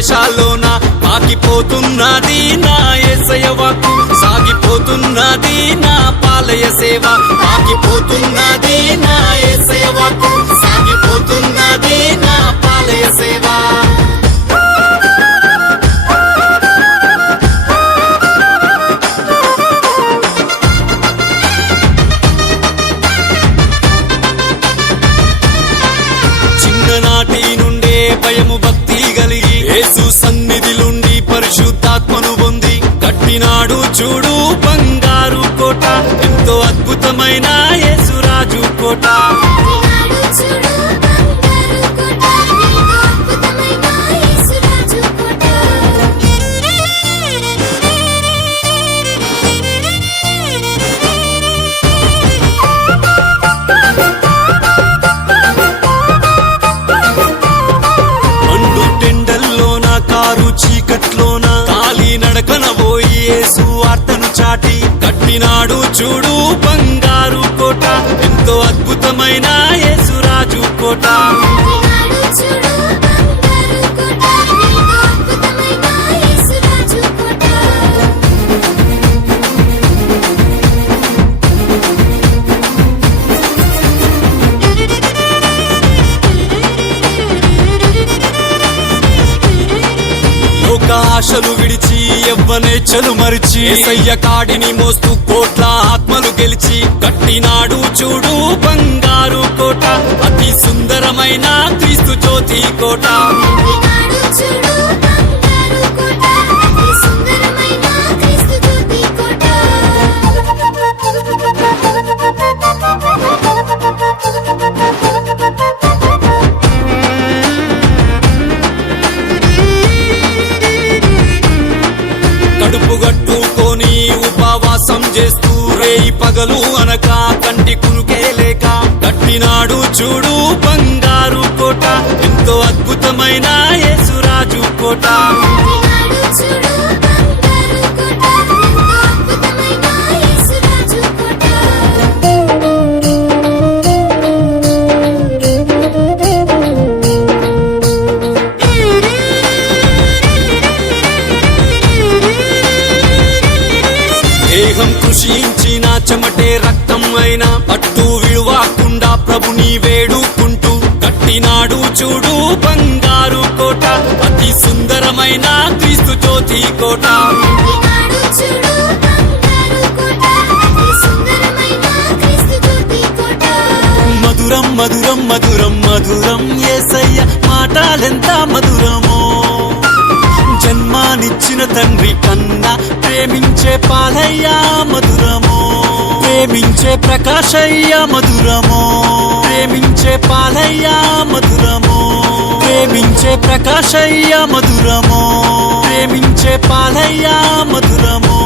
దేశాల్లోన పాకిపోతున్నది నా యేసయ్య వాక్కు, సాగిపోతున్నది నా పాలయ సేవ. పాకిపోతున్నది నా యేసయ్య వాక్కు, సాగిపోతున్నది నా పాలయ సేవ. చిన్ననాటి నుండే భయము భక్తి కలిగి యేసు సన్నిధిలుండి పరిశుద్ధాత్మను పొంది కట్టినాడు చూడు బంగారు కోట, ఎంతో అద్భుతమైన యేసురాజు కోట. చీకట్లోన కాలి నడకన పోయి యేసు వార్తను చాటి కట్టినాడు చూడు బంగారు కోట, ఎంతో అద్భుతమైన యేసురాజు కోట. ఆశలు విడిచి యవ్వనేచ్ఛలు మరిచి యేసయ్య కాడిని మోస్తూ కోట్ల ఆత్మలు గెలిచి కట్టినాడు చూడు బంగారు కోట, అతి సుందరమైన క్రీస్తు జ్యోతి కోట. కడుపు గట్టుకొని ఉపవాసం చేస్తూ రేయి పగలు అనక కంటి కునుకే లేక కట్టినాడు చూడు బంగారు కోట, ఎంతో అద్భుతమైన యేసురాజు కోట. దేహం కృషించిన చెమటే రక్తం అయినా పట్టు విడువకుండా ప్రభుని వేడుకుంటూ కట్టినాడు చూడు బంగారు కోట, అతి సుందరమైన క్రీస్తు జ్యోతి కోట. మధురం మధురం మధురం మధురం యేసయ్య మాటలెంత మధురమో, జన్మానిచ్చిన తండ్రి కన్నా ప్రేమించే పాలయ్యా మధురమో, ప్రేమించే ప్రకాశయ్య మధురమో, ప్రేమించే పాలయ్యా మధురమో, ప్రేమించే ప్రకాశయ్య మధురమో, ప్రేమించే పాలయ్యా మధురమో.